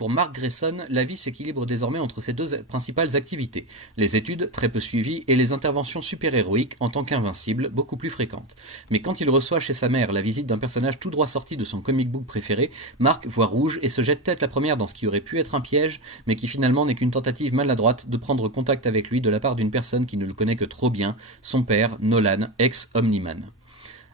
Pour Mark Grayson, la vie s'équilibre désormais entre ses deux principales activités, les études, très peu suivies, et les interventions super-héroïques en tant qu'invincible, beaucoup plus fréquentes. Mais quand il reçoit chez sa mère la visite d'un personnage tout droit sorti de son comic book préféré, Mark voit rouge et se jette tête la première dans ce qui aurait pu être un piège, mais qui finalement n'est qu'une tentative maladroite de prendre contact avec lui de la part d'une personne qui ne le connaît que trop bien, son père, Nolan, ex-Omni-Man.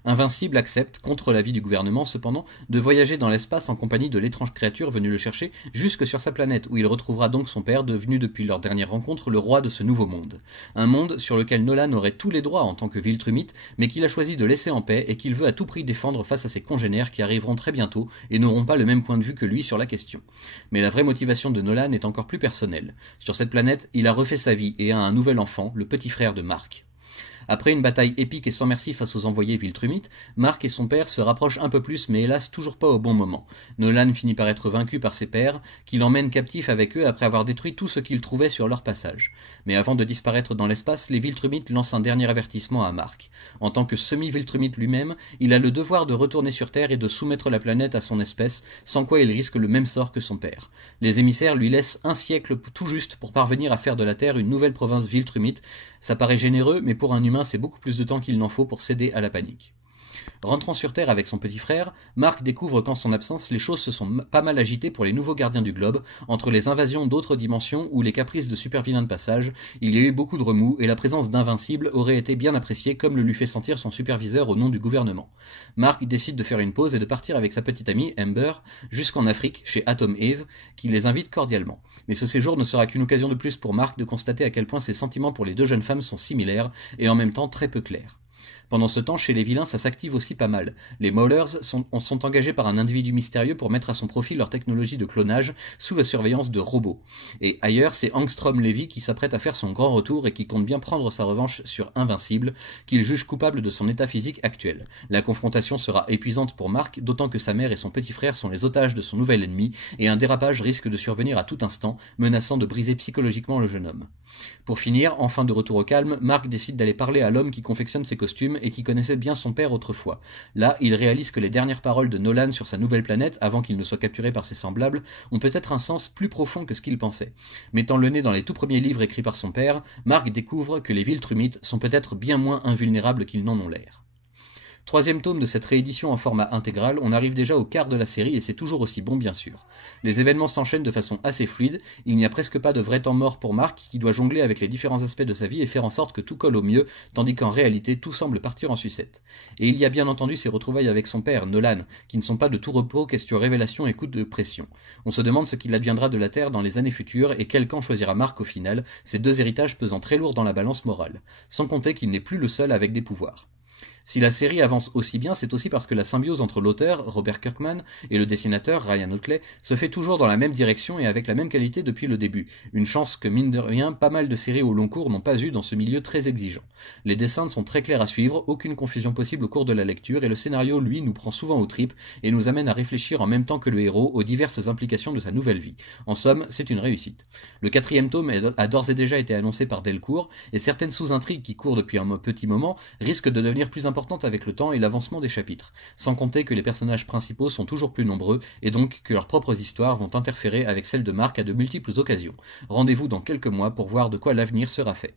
Invincible accepte, contre l'avis du gouvernement cependant, de voyager dans l'espace en compagnie de l'étrange créature venue le chercher jusque sur sa planète, où il retrouvera donc son père, devenu depuis leur dernière rencontre le roi de ce nouveau monde. Un monde sur lequel Nolan aurait tous les droits en tant que Viltrumite, mais qu'il a choisi de laisser en paix et qu'il veut à tout prix défendre face à ses congénères qui arriveront très bientôt et n'auront pas le même point de vue que lui sur la question. Mais la vraie motivation de Nolan est encore plus personnelle. Sur cette planète, il a refait sa vie et a un nouvel enfant, le petit frère de Mark. Après une bataille épique et sans merci face aux envoyés Viltrumite, Mark et son père se rapprochent un peu plus mais hélas toujours pas au bon moment. Nolan finit par être vaincu par ses pairs, qui l'emmènent captif avec eux après avoir détruit tout ce qu'ils trouvaient sur leur passage. Mais avant de disparaître dans l'espace, les Viltrumites lancent un dernier avertissement à Mark. En tant que semi-Viltrumite lui-même, il a le devoir de retourner sur Terre et de soumettre la planète à son espèce, sans quoi il risque le même sort que son père. Les émissaires lui laissent un siècle tout juste pour parvenir à faire de la Terre une nouvelle province Viltrumite. Ça paraît généreux, mais pour un humain, c'est beaucoup plus de temps qu'il n'en faut pour céder à la panique. Rentrant sur Terre avec son petit frère, Mark découvre qu'en son absence, les choses se sont pas mal agitées pour les nouveaux gardiens du globe. Entre les invasions d'autres dimensions ou les caprices de super-vilains de passage, il y a eu beaucoup de remous et la présence d'Invincible aurait été bien appréciée comme le lui fait sentir son superviseur au nom du gouvernement. Mark décide de faire une pause et de partir avec sa petite amie, Amber, jusqu'en Afrique, chez Atom Eve, qui les invite cordialement. Mais ce séjour ne sera qu'une occasion de plus pour Mark de constater à quel point ses sentiments pour les deux jeunes femmes sont similaires et en même temps très peu clairs. Pendant ce temps, chez les vilains, ça s'active aussi pas mal. Les Maulers sont engagés par un individu mystérieux pour mettre à son profit leur technologie de clonage sous la surveillance de robots. Et ailleurs, c'est Angstrom Levy qui s'apprête à faire son grand retour et qui compte bien prendre sa revanche sur Invincible, qu'il juge coupable de son état physique actuel. La confrontation sera épuisante pour Mark, d'autant que sa mère et son petit frère sont les otages de son nouvel ennemi, et un dérapage risque de survenir à tout instant, menaçant de briser psychologiquement le jeune homme. Pour finir, enfin de retour au calme, Mark décide d'aller parler à l'homme qui confectionne ses costumes et qui connaissait bien son père autrefois. Là, il réalise que les dernières paroles de Nolan sur sa nouvelle planète, avant qu'il ne soit capturé par ses semblables, ont peut-être un sens plus profond que ce qu'il pensait. Mettant le nez dans les tout premiers livres écrits par son père, Mark découvre que les Viltrumites sont peut-être bien moins invulnérables qu'ils n'en ont l'air. Troisième tome de cette réédition en format intégral, on arrive déjà au quart de la série et c'est toujours aussi bon bien sûr. Les événements s'enchaînent de façon assez fluide, il n'y a presque pas de vrai temps mort pour Mark qui doit jongler avec les différents aspects de sa vie et faire en sorte que tout colle au mieux, tandis qu'en réalité tout semble partir en sucette. Et il y a bien entendu ses retrouvailles avec son père, Nolan, qui ne sont pas de tout repos question révélation et coup de pression. On se demande ce qu'il adviendra de la Terre dans les années futures et quel camp choisira Mark au final, ces deux héritages pesant très lourd dans la balance morale. Sans compter qu'il n'est plus le seul avec des pouvoirs. Si la série avance aussi bien, c'est aussi parce que la symbiose entre l'auteur, Robert Kirkman, et le dessinateur, Ryan Otley, se fait toujours dans la même direction et avec la même qualité depuis le début. Une chance que, mine de rien, pas mal de séries au long cours n'ont pas eu dans ce milieu très exigeant. Les dessins sont très clairs à suivre, aucune confusion possible au cours de la lecture, et le scénario, lui, nous prend souvent aux tripes et nous amène à réfléchir en même temps que le héros aux diverses implications de sa nouvelle vie. En somme, c'est une réussite. Le 4e tome a d'ores et déjà été annoncé par Delcourt, et certaines sous-intrigues qui courent depuis un petit moment risquent de devenir plus importantes avec le temps et l'avancement des chapitres, sans compter que les personnages principaux sont toujours plus nombreux et donc que leurs propres histoires vont interférer avec celles de Mark à de multiples occasions. Rendez-vous dans quelques mois pour voir de quoi l'avenir sera fait.